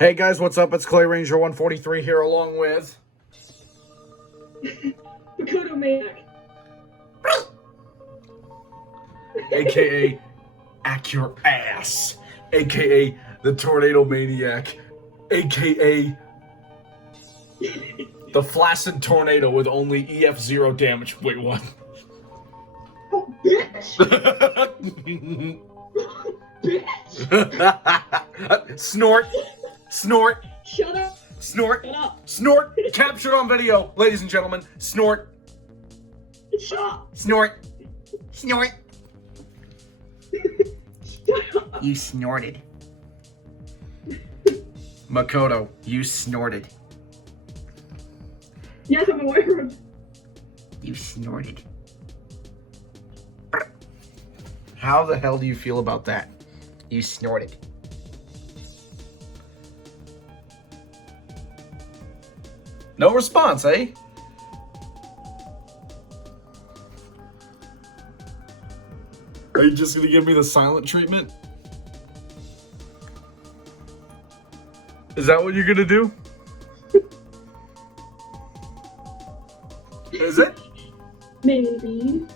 Hey guys, what's up? It's Clay Ranger 143 here along with... Makoto Maniac. AKA Accurate Ass. AKA the Tornado Maniac. AKA the Flaccid Tornado with only EF0 damage. Wait, what? Oh, bitch! Bitch! Snort. Snort. Shut up. Snort. Shut up. Snort. Captured on video, ladies and gentlemen. Snort. Shut up. Snort. Snort. Shut up. You snorted. Makoto, you snorted. Yes, I'm aware of. You snorted. How the hell do you feel about that? You snorted. No response, eh? Are you just gonna give me the silent treatment? Is that what you're gonna do? Is it? Maybe.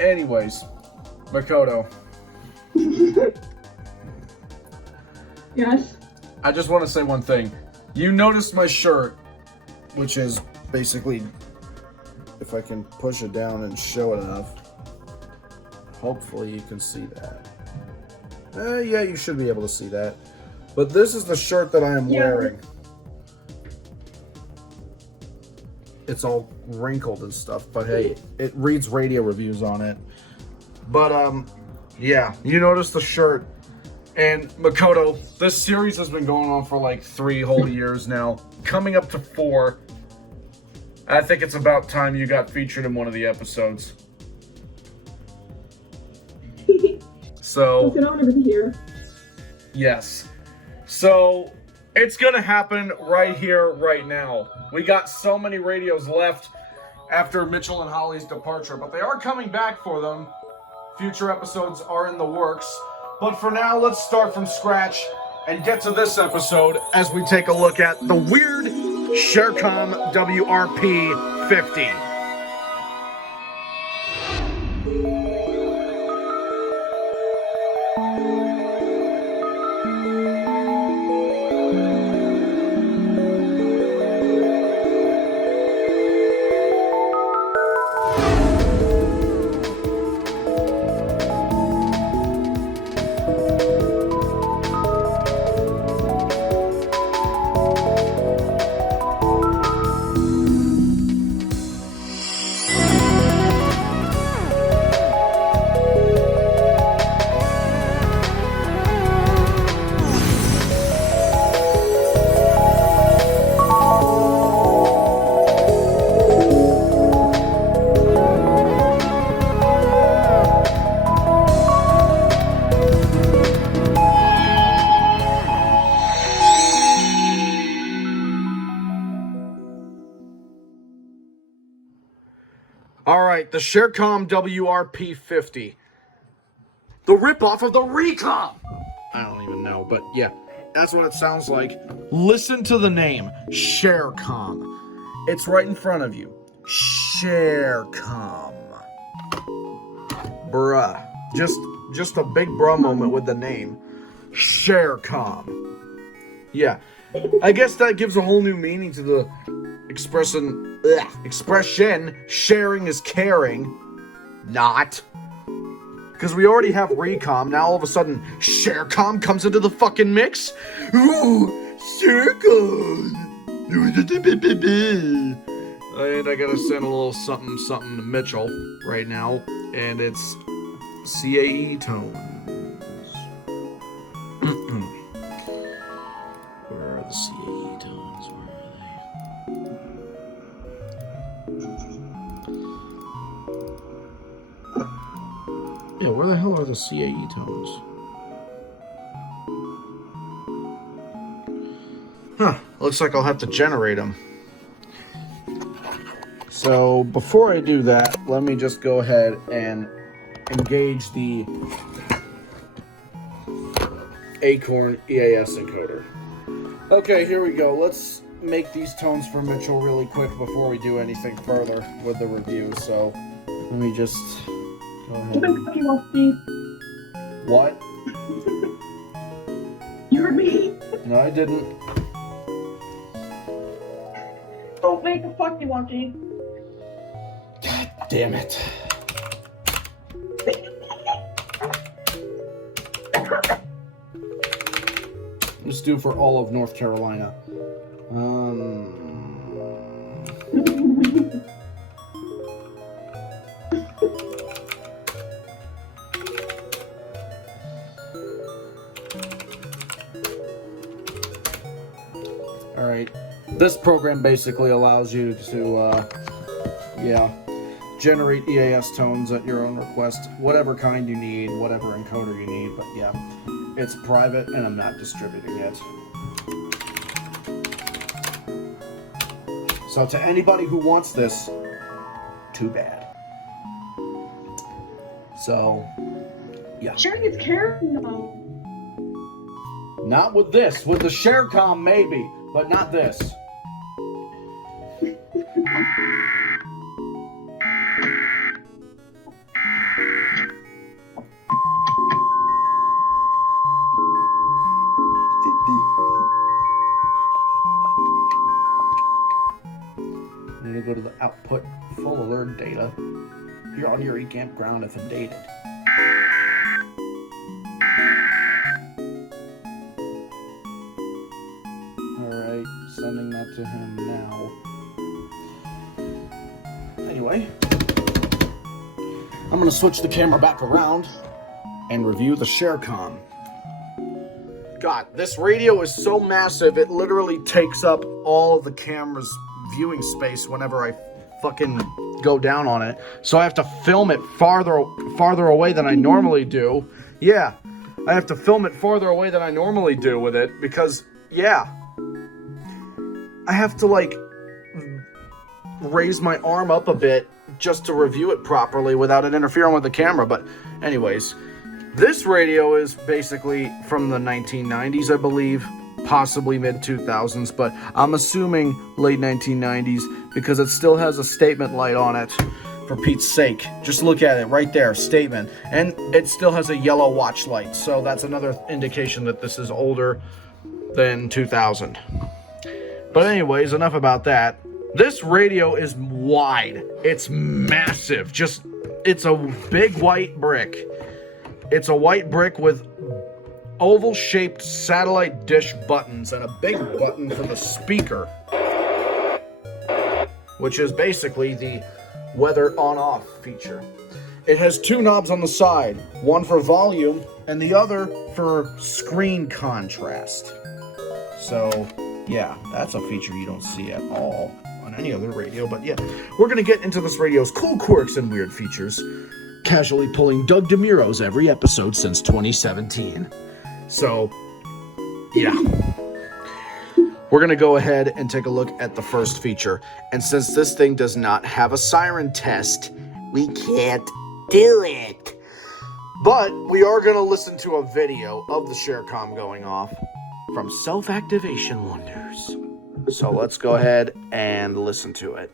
Anyways, Makoto. Yes. I just want to say one thing. You noticed my shirt, which is basically, if I can push it down and show it enough, hopefully you can see that. Yeah, you should be able to see that. But this is the shirt that I am wearing. It's all wrinkled and stuff, but hey, it reads radio reviews on it. But, yeah, you notice the shirt. And Makoto, this series has been going on for like 3 whole years now, coming up to 4. I think it's about time you got featured in one of the episodes. So, It's an honor to be here. yes. So, it's gonna happen right here, right now. We got so many radios left after Mitchell and Holly's departure, but they are coming back for them. Future episodes are in the works. But for now, let's start from scratch and get to this episode as we take a look at the weird ShareCom WRP-50. Alright, the ShareCom WRP-50. The ripoff of the Reecom! I don't even know, but yeah, that's what it sounds like. Listen to the name, ShareCom. It's right in front of you. ShareCom. Bruh. Just a big bruh moment with the name. ShareCom. Yeah, I guess that gives a whole new meaning to the expression sharing is caring. Not. Because we already have Reecom, now all of a sudden ShareCom comes into the fucking mix? Ooh, ShareCom! And I gotta send a little something to Mitchell right now, and it's CAE tones. Where are the CAE tones? Where are they? Yeah, where the hell are the CAE tones? Huh, looks like I'll have to generate them. So before I do that, let me just go ahead and engage the Acorn EAS encoder. Okay, here we go. Let's make these tones for Mitchell really quick before we do anything further with the review. So let me just go ahead. What? You heard me? No, I didn't. Don't make a fucking walkie. God damn it. Let's do for all of North Carolina. All right. This program basically allows you to, generate EAS tones at your own request, whatever kind you need, whatever encoder you need. But yeah, it's private and I'm not distributing it. So to anybody who wants this, too bad. So, yeah. Sure gets care now. Not with this. With the ShareCom, maybe, but not this. I'm going to go to the output full alert data. You're on your Reecom ground if updated. Alright, sending that to him now. Anyway, I'm going to switch the camera back around and review the ShareCom. God, this radio is so massive, it literally takes up all of the camera's viewing space whenever I fucking go down on it. So I have to film it farther away than I normally do. Yeah, I have to film it farther away than I normally do with it because, yeah, I have to like raise my arm up a bit just to review it properly without it interfering with the camera. But anyways, this radio is basically from the 1990s, I believe, possibly mid-2000s, but I'm assuming late 1990s because it still has a statement light on it, for Pete's sake. Just look at it right there, statement. And it still has a yellow watch light, so that's another indication that this is older than 2000. But anyways, enough about that. This radio is wide. It's massive. It's a big white brick. It's a white brick with oval-shaped satellite dish buttons and a big button for the speaker, which is basically the weather on-off feature. It has two knobs on the side, one for volume and the other for screen contrast. So, yeah, that's a feature you don't see at all on any other radio, but yeah, we're going to get into this radio's cool quirks and weird features, casually pulling Doug DeMuro's every episode since 2017. So, yeah. We're going to go ahead and take a look at the first feature. And since this thing does not have a siren test, we can't do it. But we are going to listen to a video of the ShareCom going off from Self-Activation Wonders. So let's go ahead and listen to it.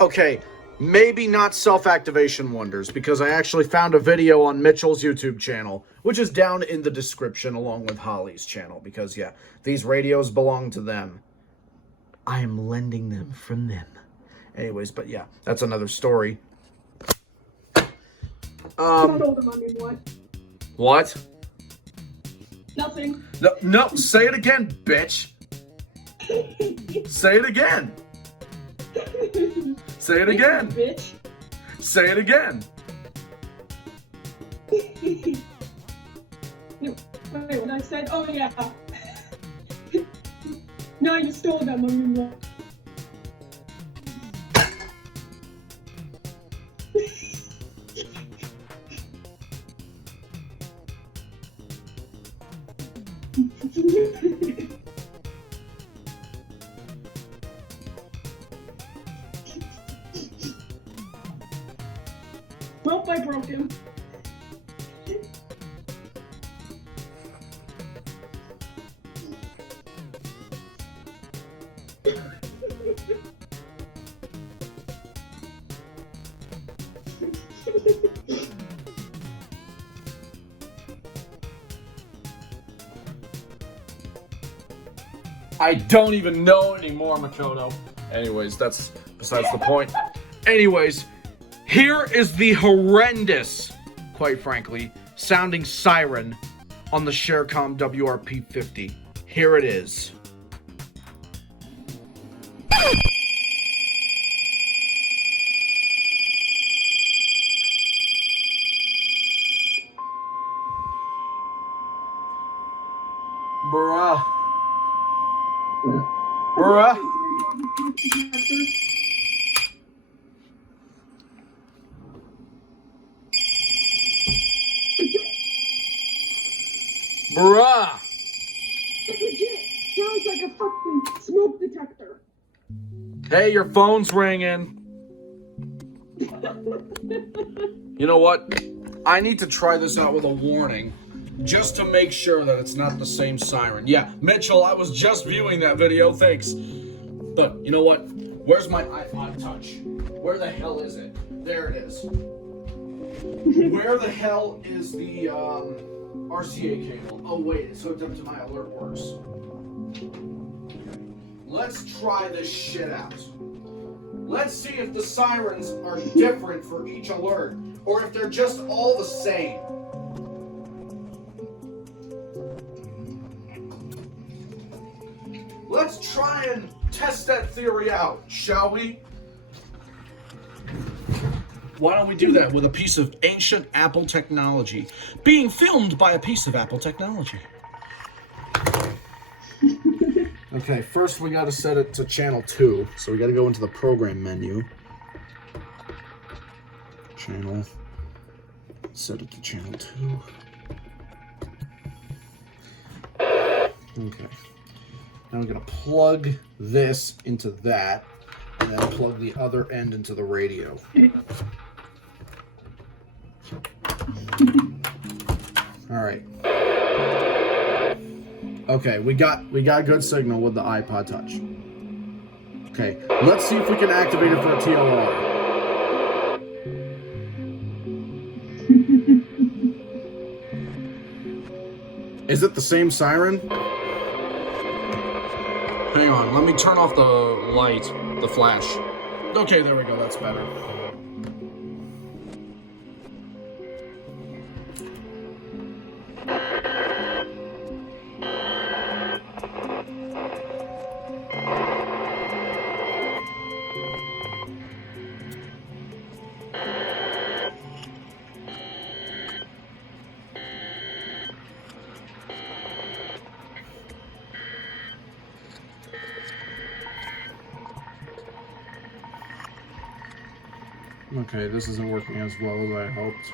Okay, maybe not Self-Activation Wonders, because I actually found a video on Mitchell's YouTube channel, which is down in the description along with Holly's channel, because, yeah, these radios belong to them. I am lending them from them. Anyways, but yeah, that's another story. What? Nothing. No, say it again, bitch. Say it again. Say it again. Bitch. Say it again. Wait, what I said? Oh, yeah. No, you stole that, mommy. I broke him. I don't even know anymore, Makoto. Anyways, that's besides the point. Anyways, here is the horrendous, quite frankly, sounding Siren on the ShareCom WRP-50. Here it is. Bruh. Bruh. Bruh. It legit sounds like a fucking smoke detector. Hey, your phone's ringing. You know what? I need to try this out with a warning, just to make sure that it's not the same Siren. Yeah, Mitchell, I was just viewing that video. Thanks. But you know what? Where's my iPod Touch? Where the hell is it? There it is. Where the hell is the RCA cable? Oh wait, it's hooked up to my alert works. Let's try this shit out. Let's see if the sirens are different for each alert, or if they're just all the same. Let's try and test that theory out, shall we? Why don't we do that with a piece of ancient Apple technology being filmed by a piece of Apple technology? Okay, first we gotta set it to channel 2. So we gotta go into the program menu. Channel. Set it to channel 2. Okay. Now we're gonna plug this into that, and then plug the other end into the radio. All right. Okay, we got good signal with the iPod Touch. Okay, let's see if we can activate it for a TLR. Is it the same Siren? Hang on, let me turn off the light, the flash. Okay, there we go, that's better. Okay, this isn't working as well as I hoped.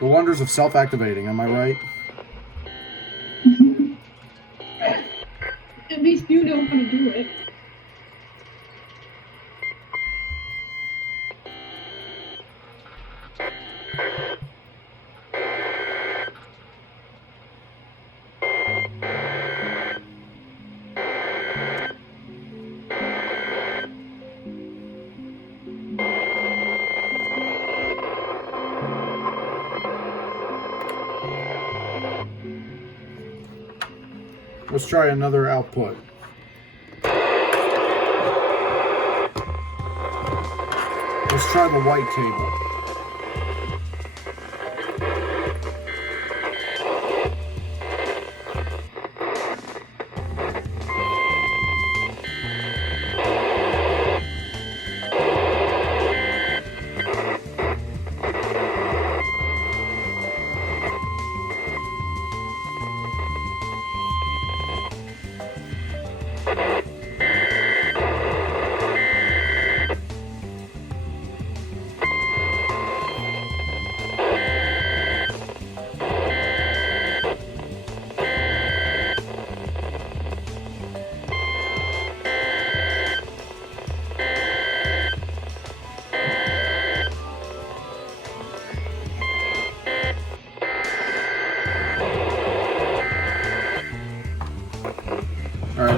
The wonders of self-activating, am I right? At least you know how to do it. Let's try another output. Let's try the white cable.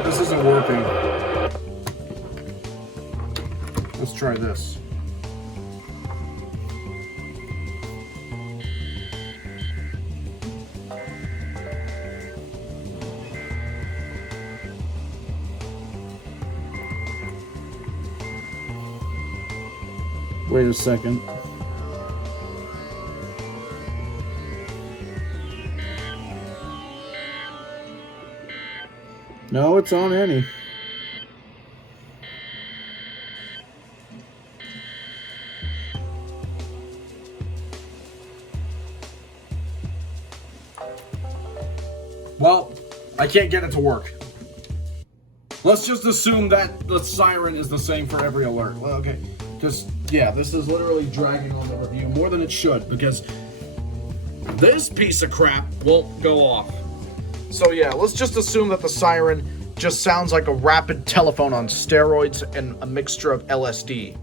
This isn't working. Let's try this. Wait a second. No, it's on any. Well, I can't get it to work. Let's just assume that the siren is the same for every alert. Well, okay. Just, yeah, this is literally dragging on the review more than it should because this piece of crap won't go off. So yeah, let's just assume that the siren just sounds like a rapid telephone on steroids and a mixture of LSD.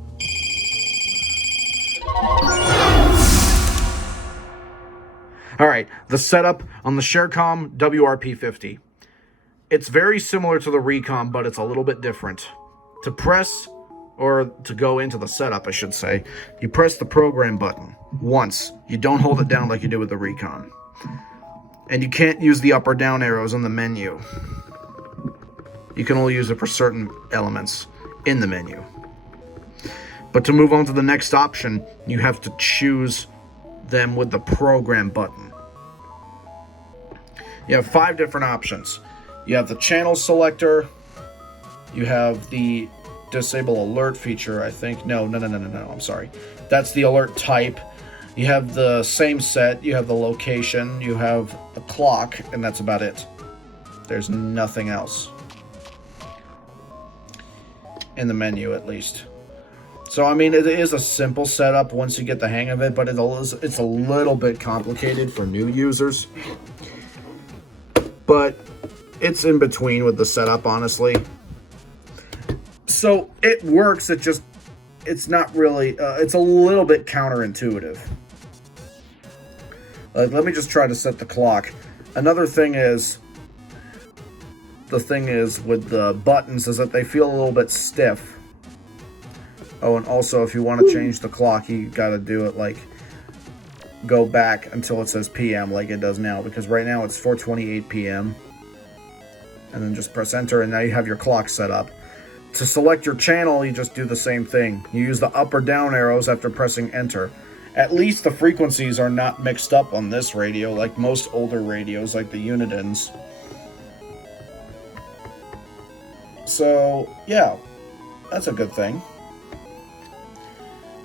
Alright, the setup on the ShareCom WRP-50. It's very similar to the Reecom, but it's a little bit different. To press, or to go into the setup, I should say, you press the program button once. You don't hold it down like you do with the Reecom. And you can't use the up or down arrows on the menu. You can only use it for certain elements in the menu. But to move on to the next option, you have to choose them with the program button. You have 5 different options. You have the channel selector. You have the disable alert feature, I think. No, I'm sorry. That's the alert type. You have the same set. You have the location. You have a clock, and that's about it. There's nothing else in the menu, at least. So, I mean, it is a simple setup once you get the hang of it, but it's a little bit complicated for new users. But it's in between with the setup, honestly. So, it works, it's not really, it's a little bit counterintuitive. Let me just try to set the clock. Another thing is, with the buttons is that they feel a little bit stiff. Oh, and also if you want to change the clock, you gotta do it like, go back until it says PM like it does now, because right now it's 4:28 PM. And then just press enter and now you have your clock set up. To select your channel, you just do the same thing. You use the up or down arrows after pressing enter. At least the frequencies are not mixed up on this radio like most older radios like the Unitons. So, yeah, that's a good thing.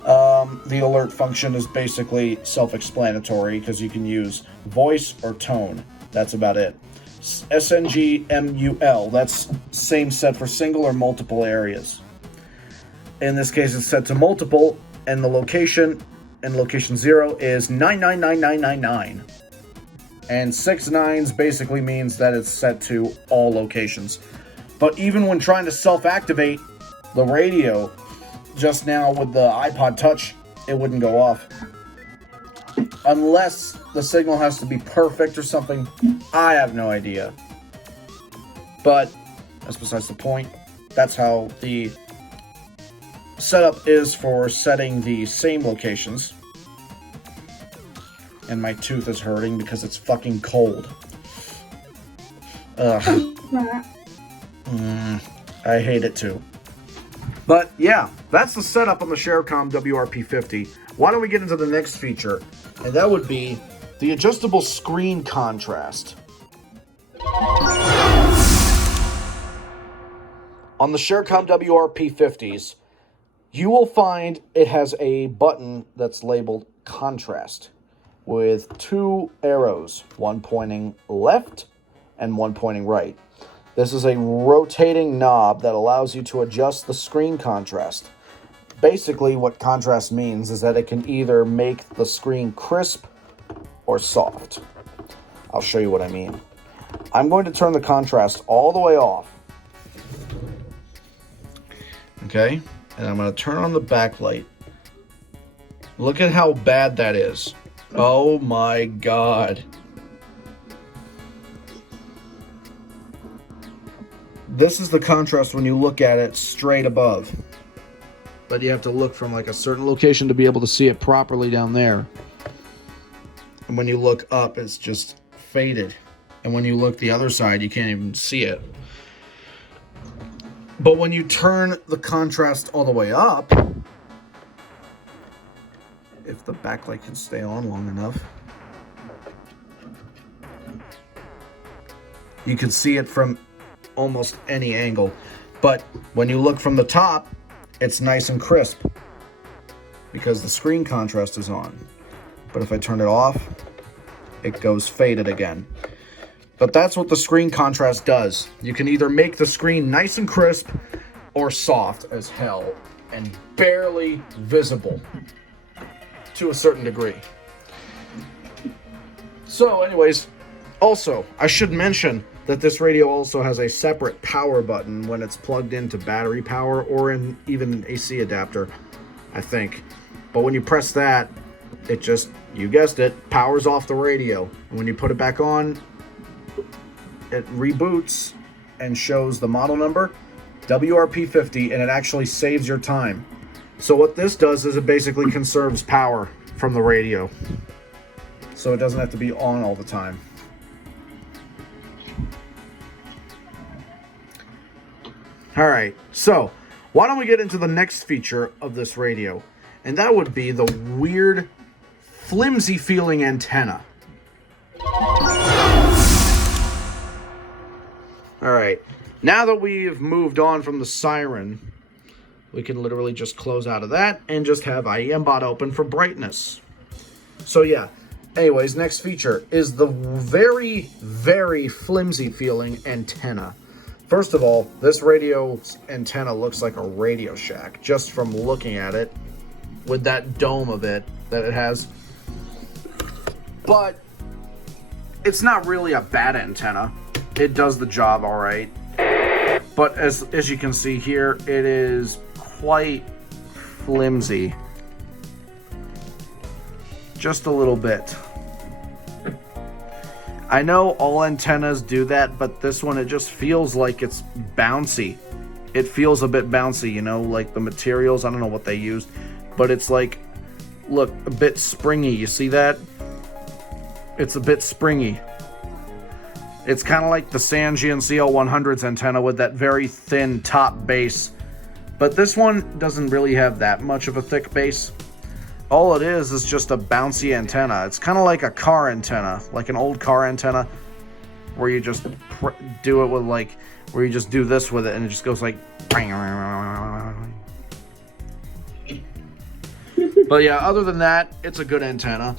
The alert function is basically self-explanatory because you can use voice or tone. That's about it. SNG-MUL, that's same set for single or multiple areas. In this case, it's set to multiple, and the location, and location 0 is 999999. And 6 nines basically means that it's set to all locations. But even when trying to self-activate the radio, just now with the iPod Touch, it wouldn't go off. Unless the signal has to be perfect or something. I have no idea. But that's besides the point. That's how the setup is for setting the same locations. And my tooth is hurting because it's fucking cold. Ugh. I hate it too. But yeah, that's the setup on the ShareCom WRP-50. Why don't we get into the next feature? And that would be the adjustable screen contrast. On the ShareCom WRP-50s, you will find it has a button that's labeled contrast with 2 arrows, one pointing left and one pointing right. This is a rotating knob that allows you to adjust the screen contrast. Basically, what contrast means is that it can either make the screen crisp or soft. I'll show you what I mean. I'm going to turn the contrast all the way off. Okay, and I'm going to turn on the backlight. Look at how bad that is. Oh my God. this is the contrast when you look at it straight above. But you have to look from like a certain location to be able to see it properly down there. And when you look up, it's just faded. And when you look the other side, you can't even see it. But when you turn the contrast all the way up, if the backlight can stay on long enough, you can see it from almost any angle. But when you look from the top, it's nice and crisp because the screen contrast is on. But if I turn it off, it goes faded again. But that's what the screen contrast does. You can either make the screen nice and crisp or soft as hell and barely visible to a certain degree. So anyways, also, I should mention that this radio also has a separate power button when it's plugged into battery power or in even an AC adapter, I think. But when you press that, it just, you guessed it, powers off the radio. And when you put it back on, it reboots and shows the model number, WRP-50, and it actually saves your time. So what this does is it basically conserves power from the radio. So it doesn't have to be on all the time. All right, so why don't we get into the next feature of this radio? And that would be the weird, flimsy feeling antenna. All right, now that we've moved on from the Siren, we can literally just close out of that and just have IEMBot open for brightness. So yeah, anyways, next feature is the very, very flimsy feeling antenna. First of all, this radio's antenna looks like a Radio Shack, just from looking at it, with that dome of it that it has. But it's not really a bad antenna. It does the job all right. But as you can see here, it is quite flimsy. Just a little bit. I know all antennas do that, but this one, it just feels like it's bouncy. It feels a bit bouncy, you know, like the materials, I don't know what they used, but it's like, look, a bit springy. You see that? It's a bit springy. It's kind of like the Sangean CL100's antenna with that very thin top base. But this one doesn't really have that much of a thick base. All it is just a bouncy antenna. It's kind of like a car antenna, like an old car antenna, where you just do it with like, where you just do this with it and it just goes like. But yeah, other than that, it's a good antenna.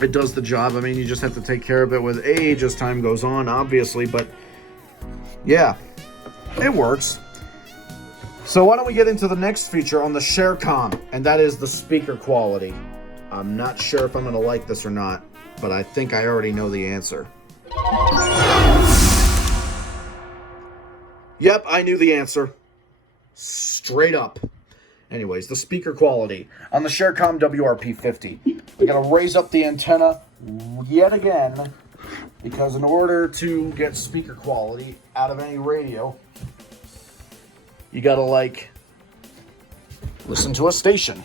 It does the job. I mean, you just have to take care of it with age as time goes on, obviously, but yeah, it works. So why don't we get into the next feature on the ShareCom, and that is the speaker quality. I'm not sure if I'm going to like this or not, but I think I already know the answer. Yep, I knew the answer. Straight up. Anyways, the speaker quality on the ShareCom WRP-50. We got to raise up the antenna yet again, because in order to get speaker quality out of any radio, you gotta like listen to a station.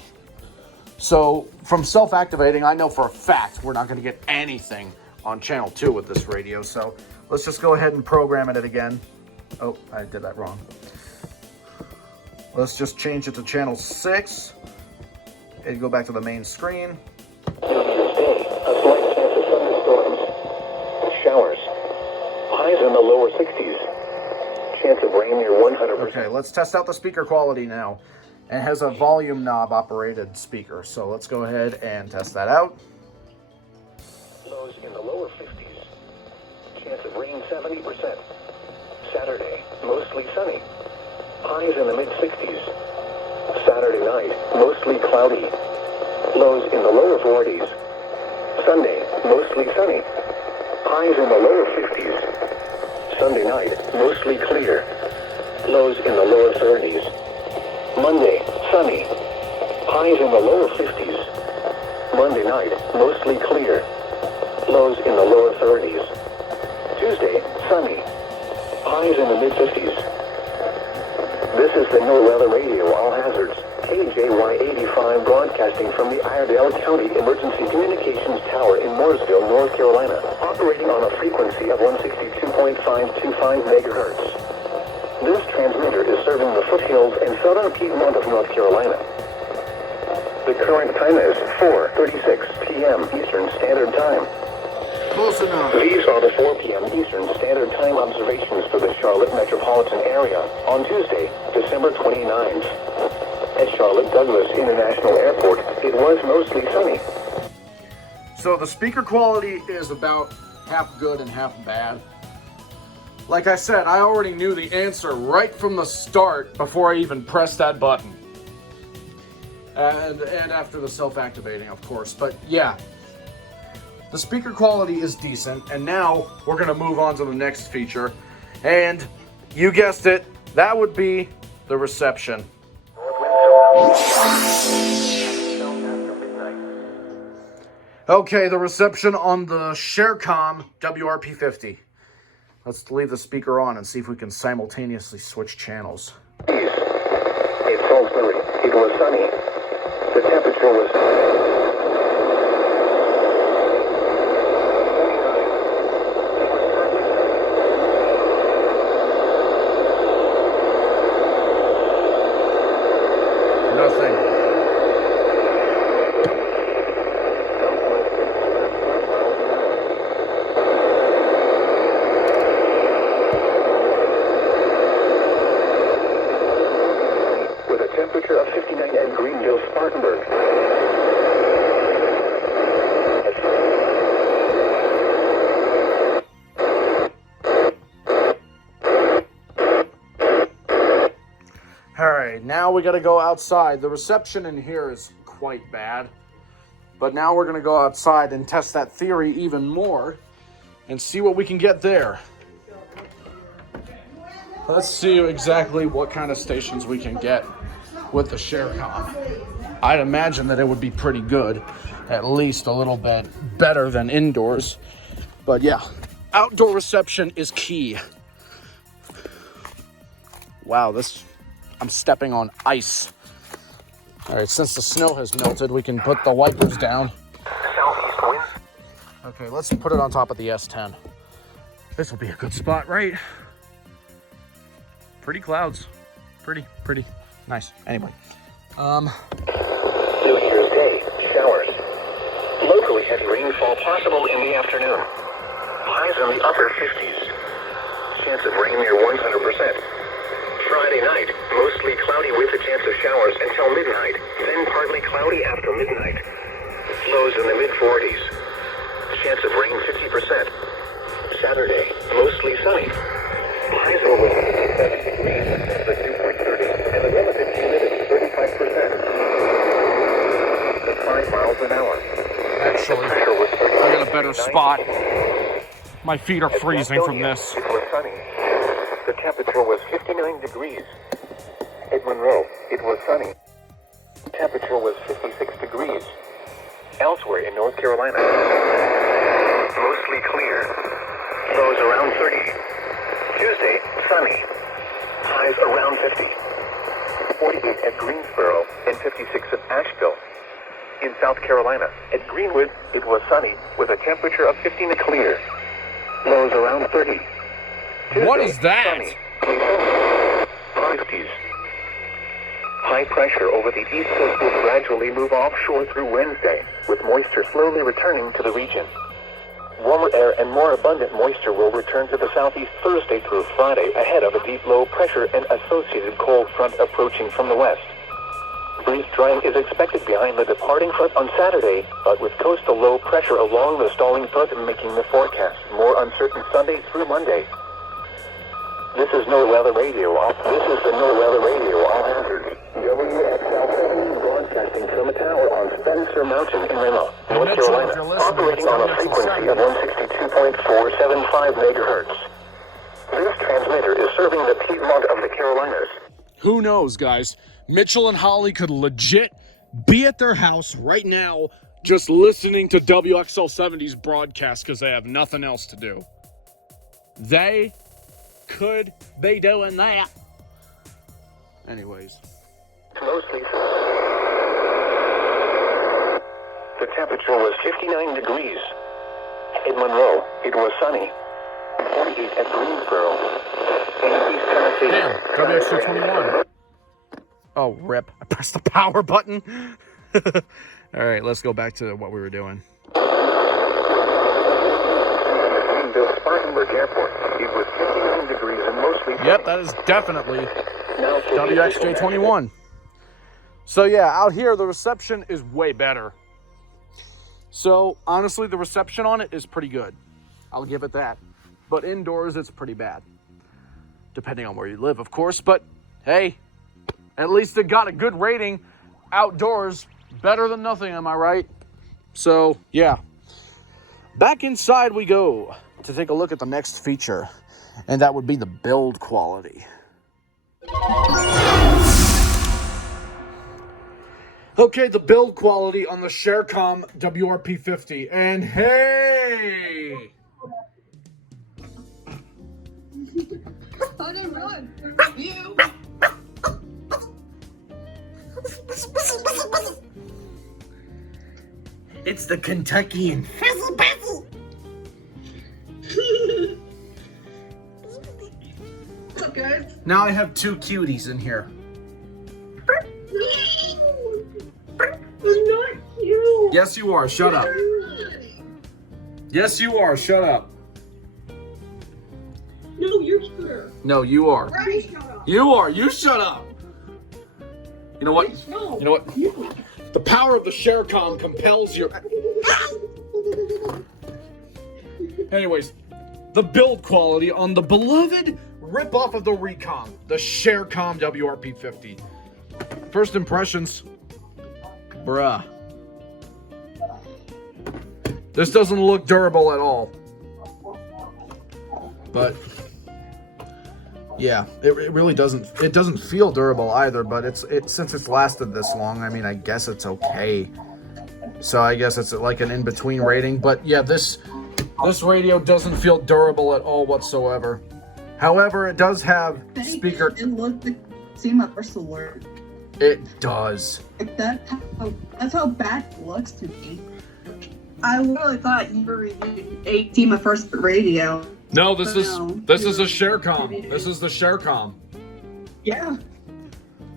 So from self-activating, I know for a fact we're not gonna get anything on channel 2 with this radio. So let's just go ahead and program it again. Oh, I did that wrong. Let's just change it to channel 6 and go back to the main screen. A slight chance of thunderstorms, showers, highs in the lower 60s. Chance of rain near 100%. Okay, let's test out the speaker quality now. It has a volume knob operated speaker, so let's go ahead and test that out. Lows in the lower 50s. Chance of rain 70%. Saturday, mostly sunny. Highs in the mid 60s. Saturday night, mostly cloudy. Lows in the lower 40s. Sunday, mostly sunny. Highs in the lower 50s. Sunday night, mostly clear. Lows in the lower 30s. Monday, sunny. Highs in the lower 50s. Monday night, mostly clear. Lows in the lower 30s. Tuesday, sunny. Highs in the mid 50s. Carolina, operating on a frequency of 162.525 megahertz. This transmitter is serving the foothills and southern Piedmont of North Carolina. The current time is 4:36 p.m. Eastern Standard Time. Close enough. These are the 4 p.m. Eastern Standard Time observations for the Charlotte metropolitan area on Tuesday, December 29th. At Charlotte Douglas International Airport, it was mostly sunny. So the speaker quality is about half good and half bad. Like I said, I already knew the answer right from the start before I even pressed that button. And after the self-activating, of course. But yeah, the speaker quality is decent. And now we're going to move on to the next feature. And you guessed it, that would be the reception. Okay, the reception on the ShareCom WRP-50. Let's leave the speaker on and see if we can simultaneously switch channels. In Salisbury, it was sunny. The temperature was Nothing. with a temperature of 59 at Greenville, Spartanburg. Alright, now we gotta go outside. The reception in here is quite bad. But now we're gonna go outside and test that theory even more and see what we can get there. Let's see exactly what kind of stations we can get with the ShareCom. I'd imagine that it would be pretty good, at least a little bit better than indoors. But yeah, outdoor reception is key. Wow, I'm stepping on ice. All right, since the snow has melted, we can put the wipers down. Southeast wind. Okay, let's put it on top of the S10. This will be a good spot, right? Pretty clouds. Pretty nice. Anyway. New Year's Day, showers. Locally heavy rainfall possible in the afternoon. Highs in the upper 50s. Chance of rain near 100%. Friday night, mostly cloudy with a chance of showers until midnight, then partly cloudy after midnight. Lows in the mid-40s. Chance of rain 50%. Saturday, mostly sunny. Highs over 57 degrees, the dew point 30, and the relative humidity 35%. At 5 miles an hour. Actually, I got a better spot. My feet are freezing from this. It was sunny. The temperature was 59 degrees. At Monroe, it was sunny. Temperature was 56 degrees. Elsewhere in North Carolina, mostly clear. Lows around 30. Tuesday, sunny. Highs around 50. 48 at Greensboro and 56 at Asheville. In South Carolina, at Greenwood, it was sunny with a temperature of 15 clear. Lows around 30. What is that? Sunny. 50s. High pressure over the east coast will gradually move offshore through Wednesday, with moisture slowly returning to the region. Warmer air and more abundant moisture will return to the southeast Thursday through Friday ahead of a deep low pressure and associated cold front approaching from the west. Breeze drying is expected behind the departing front on Saturday, but with coastal low pressure along the stalling front making the forecast more uncertain Sunday through Monday. This is NOAA Weather Radio. This is the NOAA Weather Radio on WXL-70 broadcasting from a tower on Spencer Mountain in Reno, North Carolina, operating on a frequency of 162.475 megahertz. This transmitter is serving the Piedmont of the Carolinas. Who knows, guys? Mitchell and Holly could legit be at their house right now just listening to WXL-70's broadcast because they have nothing else to do. They could be doing that. Anyways. Mostly. The temperature was 59 degrees. In Monroe, it was sunny. 48 at Greensboro. In East Tennessee. Damn, WX221. Oh, rip. I pressed the power button. All right, let's go back to what we were doing. Greenville Spartanburg Airport. It was 59 degrees and mostly sunny. Yep, that is definitely Now WXJ21. So yeah, out here the reception is way better. So honestly, the reception on it is pretty good. I'll give it that. But indoors, it's pretty bad. Depending on where you live, of course. But hey, at least it got a good rating outdoors. Better than nothing, am I right? So yeah, back inside we go to take a look at the next feature. And that would be the build quality. Okay, the build quality on the ShareCom WRP-50. And hey! I didn't realize you. It's the Kentuckian fizzle bazzle. What's up, guys? Now I have two cuties in here. I'm not cute. Yes, you are. Shut up. Yes, you are. Shut up. No, you're cuter. No, you are. Right, shut up. You are. You shut up. You know what? No. You know what? You. The power of the ShareCom compels your... Anyways, the build quality on the beloved ripoff of the Reecom, the ShareCom WRP-50. First impressions, bruh. This doesn't look durable at all. But yeah, it really doesn't. It doesn't feel durable either. But since it's lasted this long, I mean, I guess it's okay. So I guess it's like an in-between rating. But yeah, this radio doesn't feel durable at all whatsoever. However, it does have speaker. It looked like SEMA first alert. It does. Like that's how bad it looks to me. I literally thought you were reviewing a SEMA first radio. No, this is a No. ShareCom. This is the ShareCom. Yeah.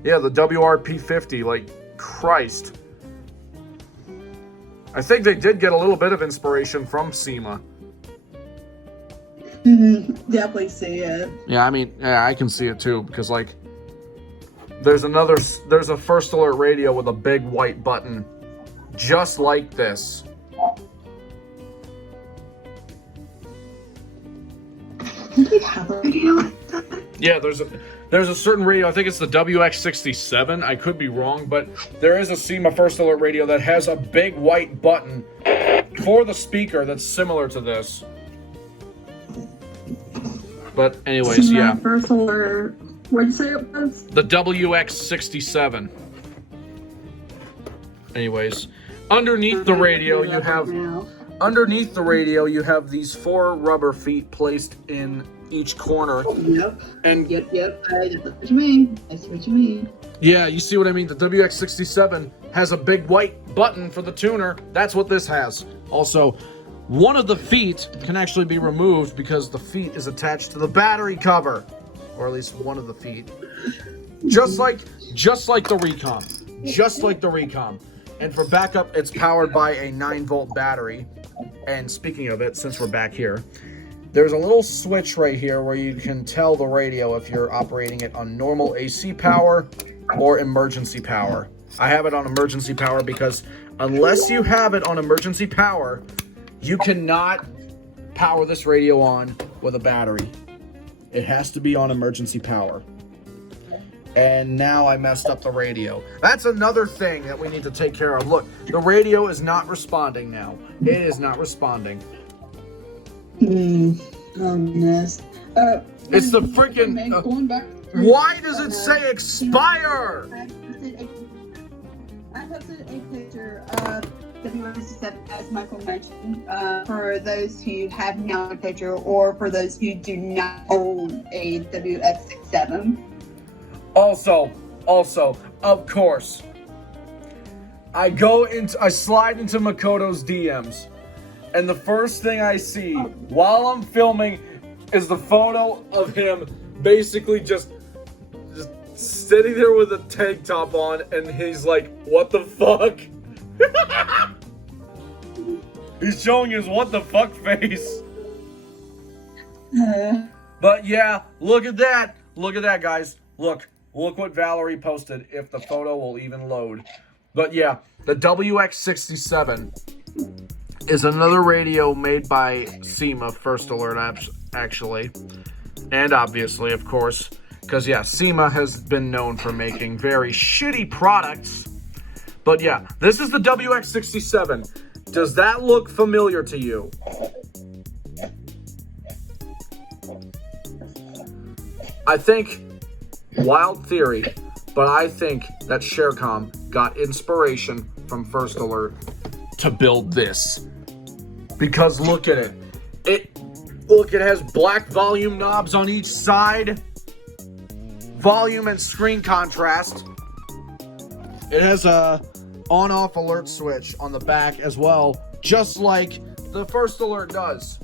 Yeah, the WRP-50. Like, Christ. I think they did get a little bit of inspiration from SEMA. Definitely see it. Yeah, I mean, yeah, I can see it too, because like, there's a first alert radio with a big white button, just like this. Do they have a radio like that? Yeah, there's a certain radio, I think it's the WX67, I could be wrong, but there is a SEMA first alert radio that has a big white button for the speaker that's similar to this. But anyways, SEMA yeah. first alert. What'd you say it was? The WX67. Anyways, underneath the radio you have these 4 rubber feet placed in each corner. Yep. And Yep. I see what you mean. I see what you mean. yeah, you see what I mean? The WX67 has a big white button for the tuner. That's what this has. Also, one of the feet can actually be removed because the feet is attached to the battery cover. Or at least one of the feet. Just like the Reecom. Just like the Reecom. And for backup, it's powered by a 9-volt battery. And speaking of it, since we're back here, there's a little switch right here where you can tell the radio if you're operating it on normal AC power or emergency power. I have it on emergency power because unless you have it on emergency power, you cannot power this radio on with a battery. It has to be on emergency power. And now I messed up the radio. That's another thing that we need to take care of. Look, the radio is not responding now. It is not responding. Oh, goodness. It's the freaking... why does it say expire? I posted a picture of WX67, as Michael mentioned, for those who have not a picture or for those who do not own a WX67. Also, of course, I slide into Makoto's DMs, And the first thing I see while I'm filming is the photo of him basically just sitting there with a tank top on, and he's like, what the fuck? He's showing his what the fuck face. But yeah, look at that. Look at that, guys. Look what Valerie posted, if the photo will even load. But yeah, the WX67 is another radio made by SEMA, First Alert, actually. And obviously, of course, because yeah, SEMA has been known for making very shitty products. But yeah, this is the WX67. Does that look familiar to you? I think, wild theory, but I think that ShareCom got inspiration from First Alert to build this. Because look at it. It has black volume knobs on each side. Volume and screen contrast. It has a on-off alert switch on the back as well, just like the First Alert does.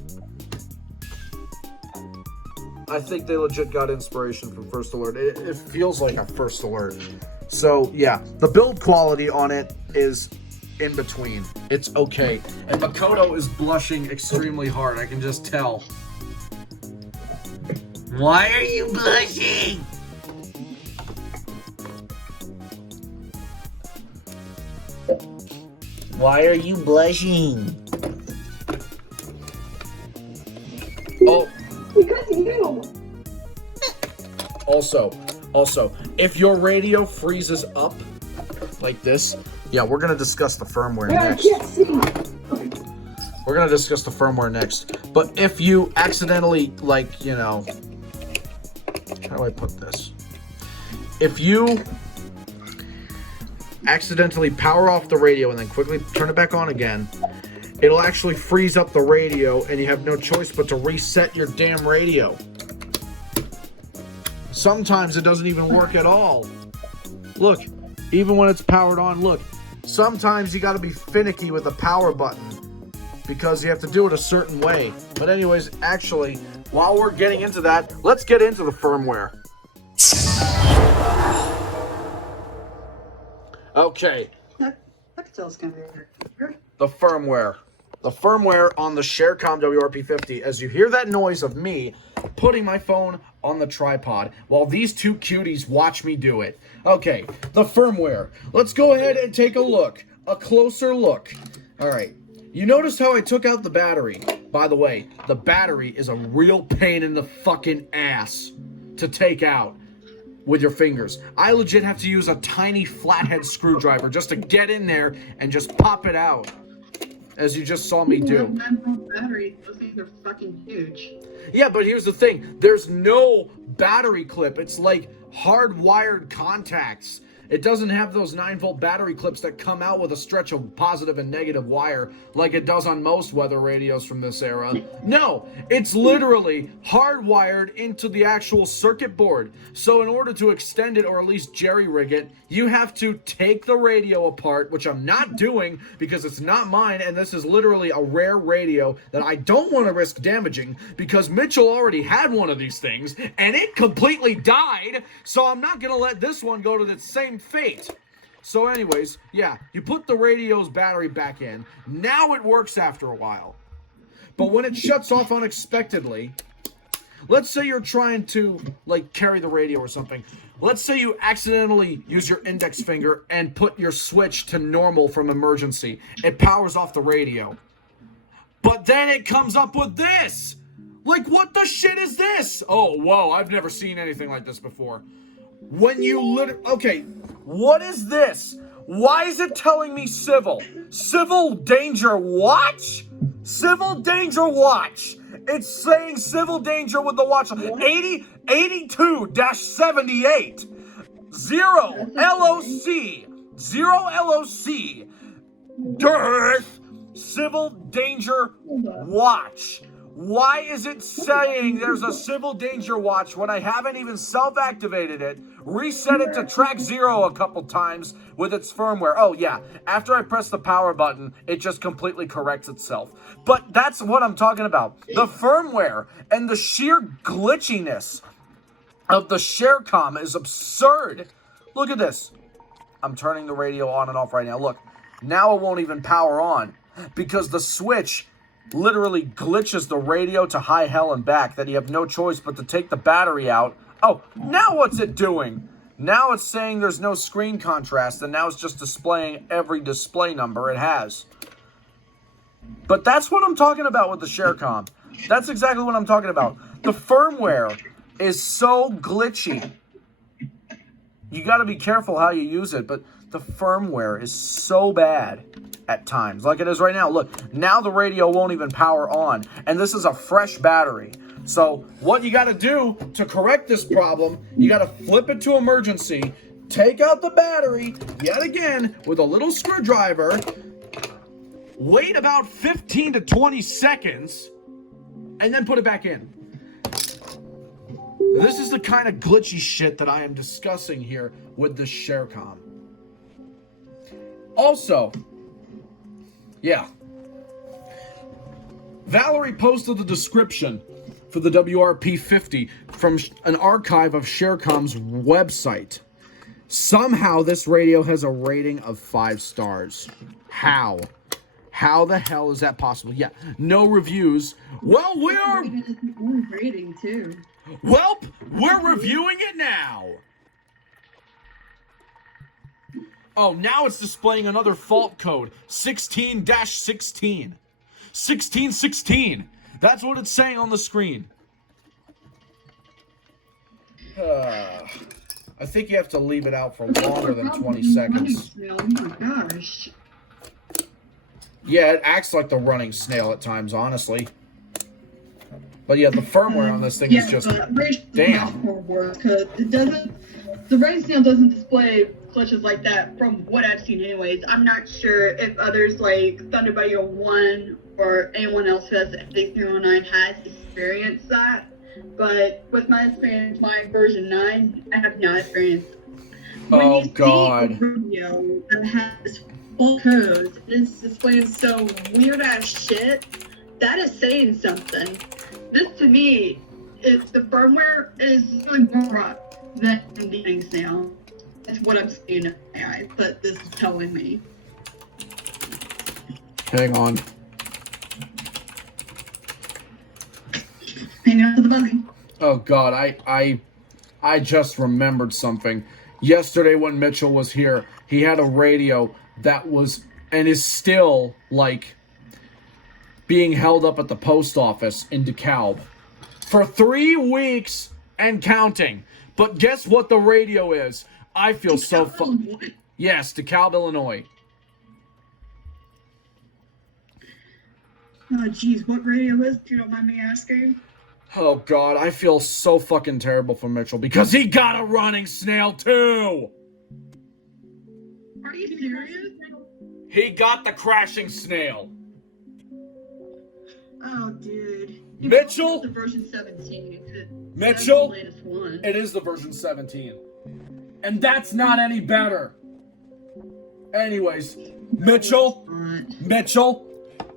I think they legit got inspiration from First Alert. It feels like a First Alert. So yeah, the build quality on it is in between. It's okay. And Makoto is blushing extremely hard. I can just tell. Why are you blushing? Why are you blushing? Oh. Because you. Also, if your radio freezes up like this, yeah, we're gonna discuss the firmware next. We're gonna discuss the firmware next. But if you accidentally, like, you know, how do I put this? If you accidentally power off the radio and then quickly turn it back on again, it'll actually freeze up the radio and you have no choice but to reset your damn radio. Sometimes it doesn't even work at all. Look, even when it's powered on, look. Sometimes you gotta be finicky with the power button because you have to do it a certain way. But anyways, actually, while we're getting into that, let's get into the firmware. Okay. The firmware. The firmware on the ShareCom WRP-50. As you hear that noise of me putting my phone on the tripod while these two cuties watch me do it. Okay, the firmware. Let's go ahead and take a look. A closer look. Alright. You noticed how I took out the battery. By the way, the battery is a real pain in the fucking ass to take out with your fingers. I legit have to use a tiny flathead screwdriver just to get in there and just pop it out. As you just saw me do. 9-volt battery, those things are fucking huge. Yeah, but here's the thing. There's no battery clip. It's like hardwired contacts. It doesn't have those 9-volt battery clips that come out with a stretch of positive and negative wire like it does on most weather radios from this era. No, it's literally hardwired into the actual circuit board. So in order to extend it or at least jerry-rig it, you have to take the radio apart, which I'm not doing because it's not mine, and this is literally a rare radio that I don't want to risk damaging because Mitchell already had one of these things and it completely died, so I'm not going to let this one go to the same fate. So anyways, yeah, you put the radio's battery back in. Now it works after a while. But when it shuts off unexpectedly, let's say you're trying to, like, carry the radio or something. Let's say you accidentally use your index finger and put your switch to normal from emergency. It powers off the radio. But then it comes up with this! Like, what the shit is this? Oh, whoa, I've never seen anything like this before. When you okay, what is this? Why is it telling me civil? Civil danger watch? Civil danger watch. It's saying civil danger with the watch. 82-78. 0 LOC. 0 LOC. Dearth. Civil danger watch. Why is it saying there's a civil danger watch when I haven't even self-activated it, reset it to track 0 a couple times with its firmware? Oh yeah, after I press the power button, it just completely corrects itself. But that's what I'm talking about. The firmware and the sheer glitchiness of the ShareCom is absurd. Look at this. I'm turning the radio on and off right now. Look, now it won't even power on because the switch literally glitches the radio to high hell and back that you have no choice but to take the battery out. Oh, now what's it doing? Now it's saying there's no screen contrast, and now it's just displaying every display number it has. But that's what I'm talking about with the ShareCom. That's exactly what I'm talking about. The firmware is so glitchy. You got to be careful how you use it, but the firmware is so bad at times, like it is right now. Look, now the radio won't even power on, and this is a fresh battery. So what you got to do to correct this problem, you got to flip it to emergency, take out the battery yet again with a little screwdriver, wait about 15 to 20 seconds, and then put it back in. This is the kind of glitchy shit that I am discussing here with the ShareCom. Also, yeah, Valerie posted the description for the WRP-50 from an archive of ShareCom's website. Somehow this radio has a rating of 5 stars. How? How the hell is that possible? Yeah, no reviews. Well, rating too. Welp, we're reviewing it now. Oh, now it's displaying another fault code, 16-16. 1616. That's what it's saying on the screen. I think you have to leave it out for longer than 20 seconds. Oh my gosh. Yeah, it acts like the running snail at times, honestly. But yeah, the firmware on this thing is just damn. It doesn't. The running snail doesn't display glitches like that from what I've seen anyways. I'm not sure if others like Thunderbuddy 1 or anyone else who has X309 has experienced that. But with my experience, my version 9, I have not experienced it. Oh God. See a video that has full codes, it's displaying so weird ass shit, that is saying something. This to me, the firmware is really more rough than the running snail. That's what I'm seeing in my eyes, but this is telling me. Hang on. Hang on to the buggy. Oh God, I just remembered something. Yesterday when Mitchell was here, he had a radio that was and is still like being held up at the post office in DeKalb for 3 weeks and counting. But guess what the radio is? I feel so fun. Yes, DeKalb, Illinois. Oh geez, what radio is it, if you don't mind me asking? Oh God, I feel so fucking terrible for Mitchell because he got a running snail too. Are you serious? He got the crashing snail. Oh dude. Mitchell? The version 17. Mitchell? That's the latest one. It is the version 17. And that's not any better. Anyways, Mitchell,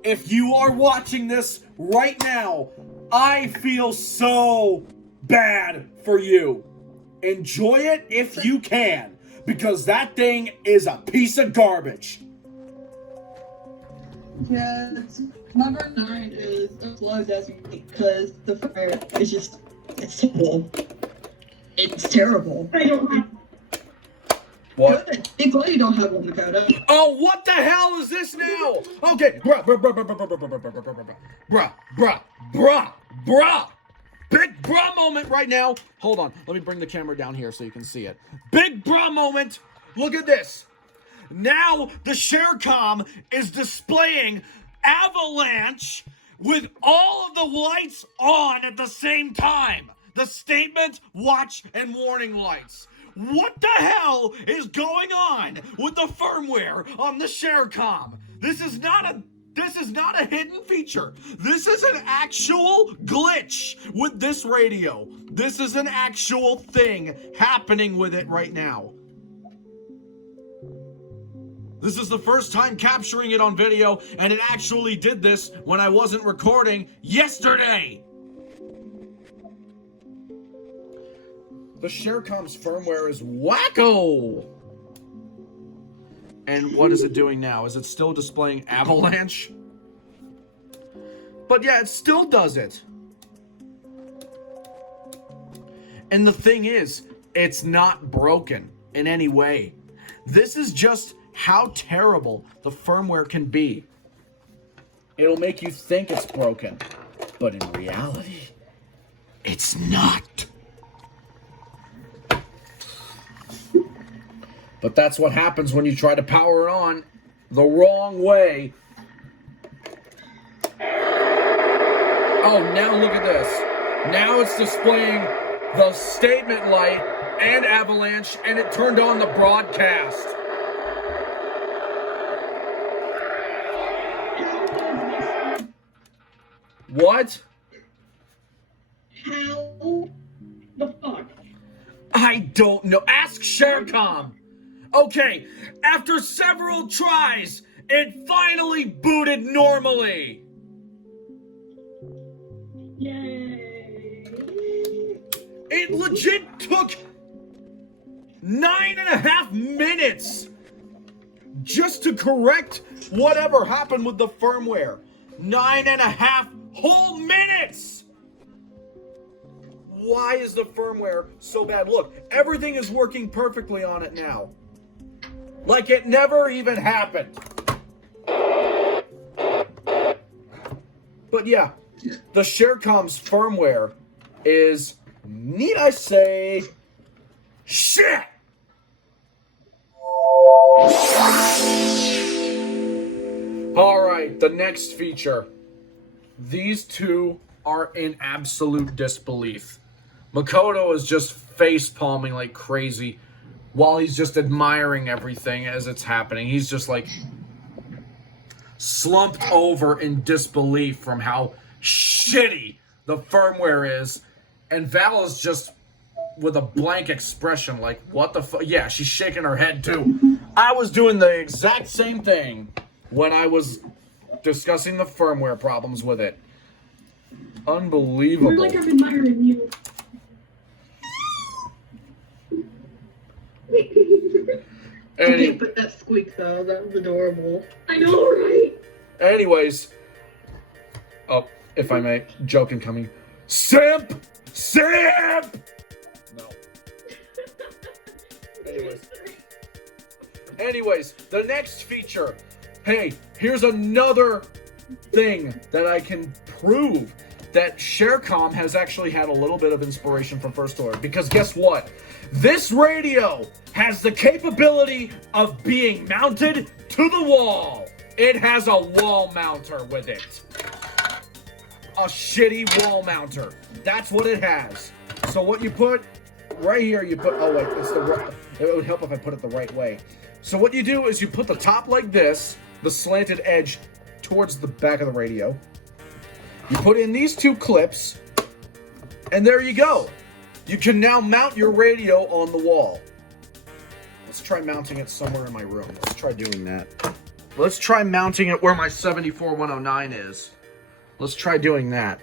if you are watching this right now, I feel so bad for you. Enjoy it if you can, because that thing is a piece of garbage. Yeah, number 9 is as low as you because the fire is just, it's terrible. It's terrible. I don't have. What? Good. I'm glad you don't have one, Dakota. Oh, what the hell is this now? Okay, bruh. Big bruh moment right now. Hold on, let me bring the camera down here so you can see it. Big bruh moment. Look at this. Now the ShareCom is displaying Avalanche with all of the lights on at the same time. The statement, watch, and warning lights. What the hell is going on with the firmware on the ShareCom? This is not a This is not a hidden feature. This is an actual glitch with this radio. This is an actual thing happening with it right now. This is the first time capturing it on video, and it actually did this when I wasn't recording yesterday. The ShareCom's firmware is wacko. And what is it doing now? Is it still displaying avalanche? But yeah, it still does it. And the thing is, it's not broken in any way. This is just how terrible the firmware can be. It'll make you think it's broken, but in reality, it's not. But that's what happens when you try to power it on the wrong way. Oh, now look at this. Now it's displaying the statement light and avalanche, and it turned on the broadcast. What? How the fuck? I don't know. Ask ShareCom. Okay, after several tries, it finally booted normally. Yay! It legit took 9.5 minutes just to correct whatever happened with the firmware. 9.5 whole minutes! Why is the firmware so bad? Look, everything is working perfectly on it now. Like it never even happened. But yeah, the ShareCom's firmware is, need I say, shit! Alright, the next feature. These two are in absolute disbelief. Makoto is just face palming like crazy while he's just admiring everything as it's happening. He's just like slumped over in disbelief from how shitty the firmware is. And Val is just with a blank expression like, what the fuck? Yeah, she's shaking her head too. I was doing the exact same thing when I was discussing the firmware problems with it. Unbelievable. You're like I'm admiring you. Any- But that squeak though, that was adorable. I know, right? Anyways, oh, if I may, joke incoming. Simp! Simp! No. Anyways, the next feature. Hey, here's another thing that I can prove that ShareCom has actually had a little bit of inspiration from First Order. Because guess what? This radio has the capability of being mounted to the wall. It has a wall mounter with it. A shitty wall mounter. That's what it has. So what you put right here, you put, oh wait, it's the right, it would help if I put it the right way. So what you do is you put the top like this, the slanted edge towards the back of the radio. You put in these two clips, and there you go. You can now mount your radio on the wall. Let's try mounting it somewhere in my room. Let's try doing that. Let's try mounting it where my 74109 is. Let's try doing that.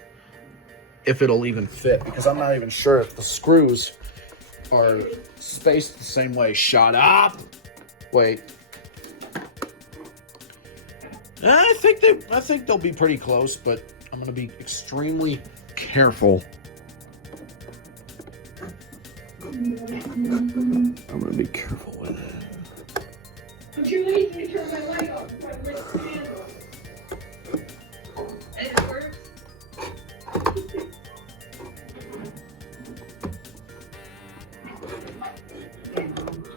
If it'll even fit, because I'm not even sure if the screws are spaced the same way. Shut up! Wait. I think they'll be pretty close, but I'm gonna be extremely careful. I'm gonna be careful with it. I'm too lazy to turn my light off. My wrist candle. And it works.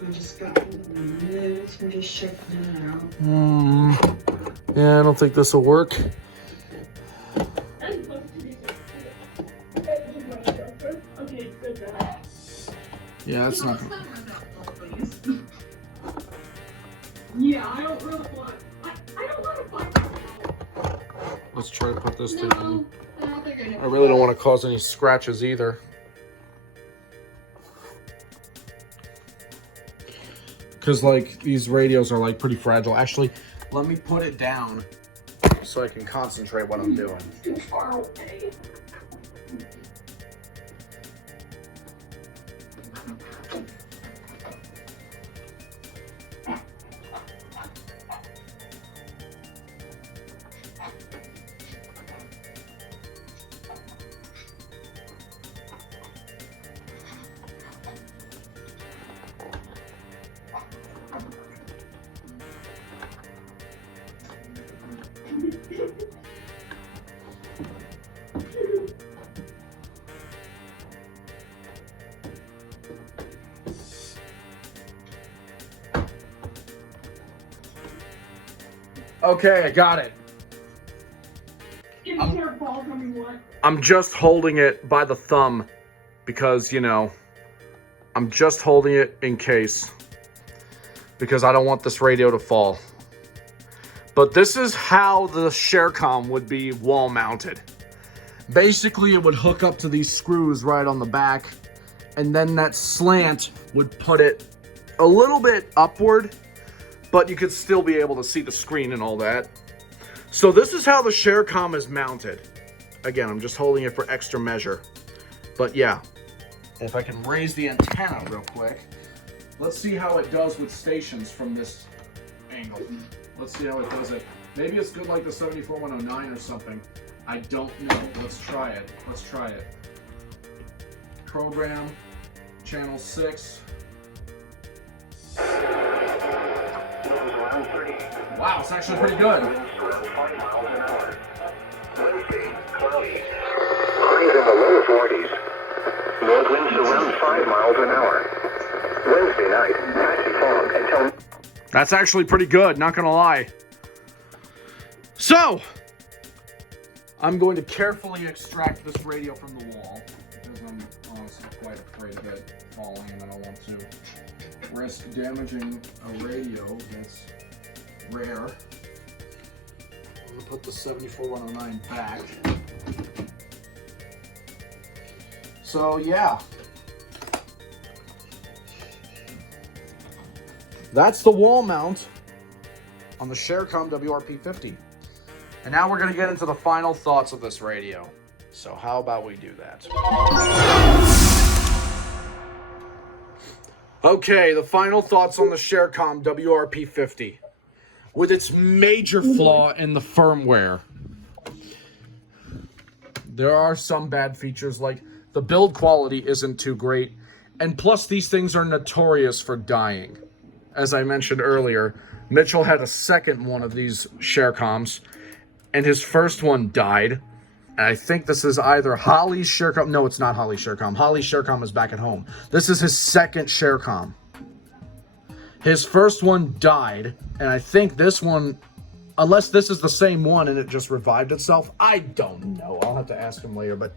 We just got this. We're just checking it out. Yeah, I don't think this will work. Okay, good guy. Yeah, that's not. Yeah, I don't really want. I don't want to fight. try to put this thing in. No, I don't think I I really don't want to cause any scratches either. Because, like, these radios are, like, pretty fragile. Actually, let me put it down so I can concentrate what I'm doing. Too far away. Okay, I got it. I'm just holding it by the thumb because, you know, I'm just holding it in case. Because I don't want this radio to fall. But this is how the ShareCom would be wall mounted. Basically, it would hook up to these screws right on the back. And then that slant would put it a little bit upward. But you could still be able to see the screen and all that. So this is how the ShareCom is mounted. Again, I'm just holding it for extra measure. But yeah, if I can raise the antenna real quick. Let's see how it does with stations from this angle. Let's see how it does it. Maybe it's good like the 74109 or something. I don't know. Let's try it. Let's try it. Program, channel 6. Wow, it's actually pretty good. Highs in the low 40s. North winds around 5 miles an hour. Wednesday night, patchy fog until... That's actually pretty good, not gonna lie. So, I'm going to carefully extract this radio from the wall because I'm honestly quite afraid of it falling and I don't want to risk damaging a radio that's rare. I'm gonna put the 74109 back. So yeah. That's the wall mount on the ShareCom WRP-50. And now we're going to get into the final thoughts of this radio. So how about we do that? Okay, the final thoughts on the ShareCom WRP-50. With its major flaw in the firmware. There are some bad features, like the build quality isn't too great. And plus these things are notorious for dying. As I mentioned earlier, Mitchell had a second one of these ShareComs, and his first one died. And I think this is either Holly's ShareCom. No, it's not Holly's ShareCom. Holly's ShareCom is back at home. This is his second ShareCom. His first one died, and I think this one, unless this is the same one and it just revived itself, I don't know. I'll have to ask him later, but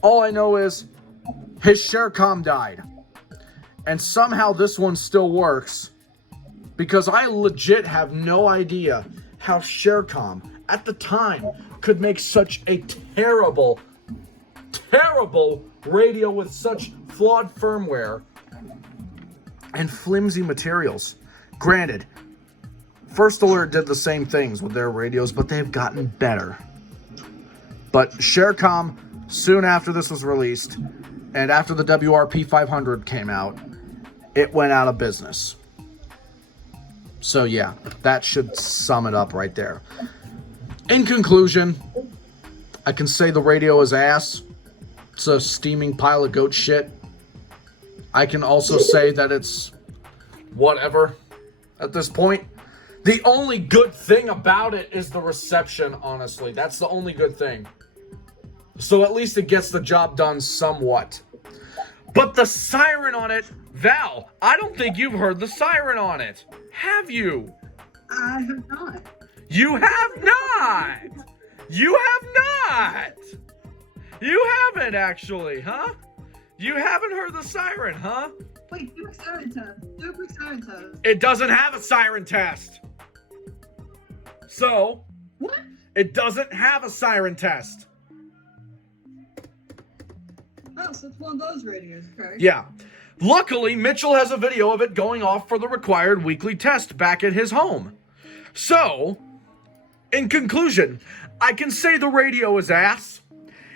all I know is his ShareCom died. And somehow this one still works because I legit have no idea how ShareCom at the time could make such a terrible, terrible radio with such flawed firmware and flimsy materials. Granted, First Alert did the same things with their radios, but they've gotten better. But ShareCom, soon after this was released, and after the WRP-500 came out, it went out of business. So yeah, that should sum it up right there. In conclusion, I can say the radio is ass. It's a steaming pile of goat shit. I can also say that it's whatever at this point. The only good thing about it is the reception, honestly. That's the only good thing. So at least it gets the job done somewhat. But the siren on it, Val, I don't think you've heard the siren on it. Have you? I have not. You have not! You have not! You haven't, actually, huh? You haven't heard the siren, huh? Wait, do a siren test. Do a quick siren test. It doesn't have a siren test. So, What? It doesn't have a siren test. Oh, so it's one of those radios, correct? Yeah. Luckily, Mitchell has a video of it going off for the required weekly test back at his home. So, in conclusion, I can say the radio is ass.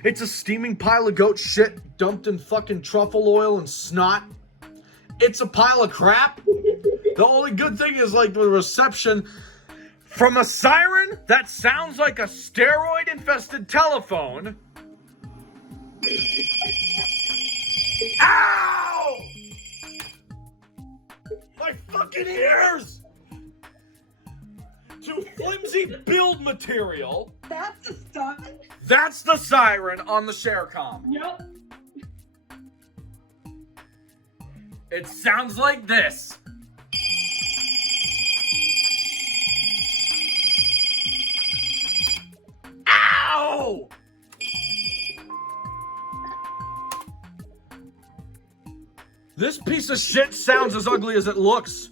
It's a steaming pile of goat shit dumped in fucking truffle oil and snot. It's a pile of crap. The only good thing is like the reception from a siren that sounds like a steroid-infested telephone. Ow! My fucking ears! To flimsy build material. That's a stunt. That's the siren on the ShareCom. Yep. It sounds like this. Ow! This piece of shit sounds as ugly as it looks.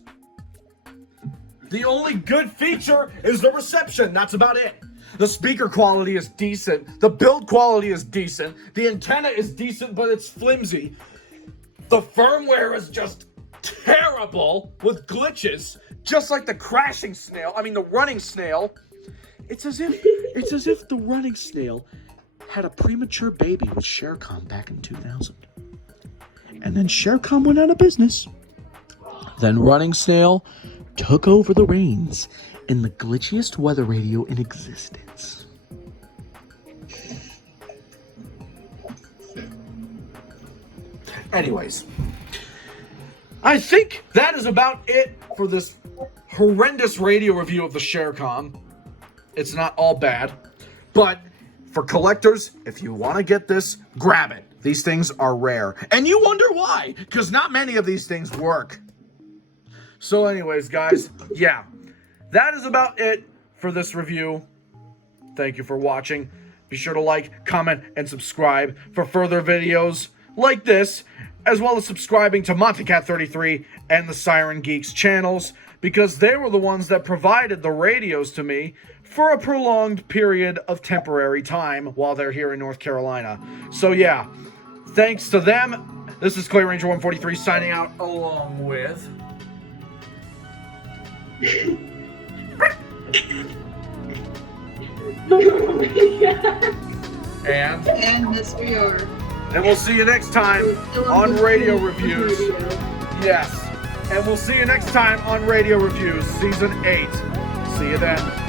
The only good feature is the reception. That's about it. The speaker quality is decent. The build quality is decent. The antenna is decent, but it's flimsy. The firmware is just terrible with glitches, just like the crashing snail. I mean, the running snail. It's as if the running snail had a premature baby with ShareCom back in 2000. And then ShareCom went out of business. Then Running Snail took over the reins in the glitchiest weather radio in existence. Anyways, I think that is about it for this horrendous radio review of the ShareCom. It's not all bad, but for collectors, if you want to get this, grab it. These things are rare. And you wonder why, because not many of these things work. So anyways, guys, yeah, that is about it for this review. Thank you for watching. Be sure to like, comment, and subscribe for further videos like this, as well as subscribing to MonteCat33 and the Siren Geeks channels, because they were the ones that provided the radios to me for a prolonged period of temporary time while they're here in North Carolina. So yeah, thanks to them, this is Clay Ranger 143 signing out along with... And this we are. And we'll see you next time on Radio Reviews. Yes. And we'll see you next time on Radio Reviews, Season 8. See you then.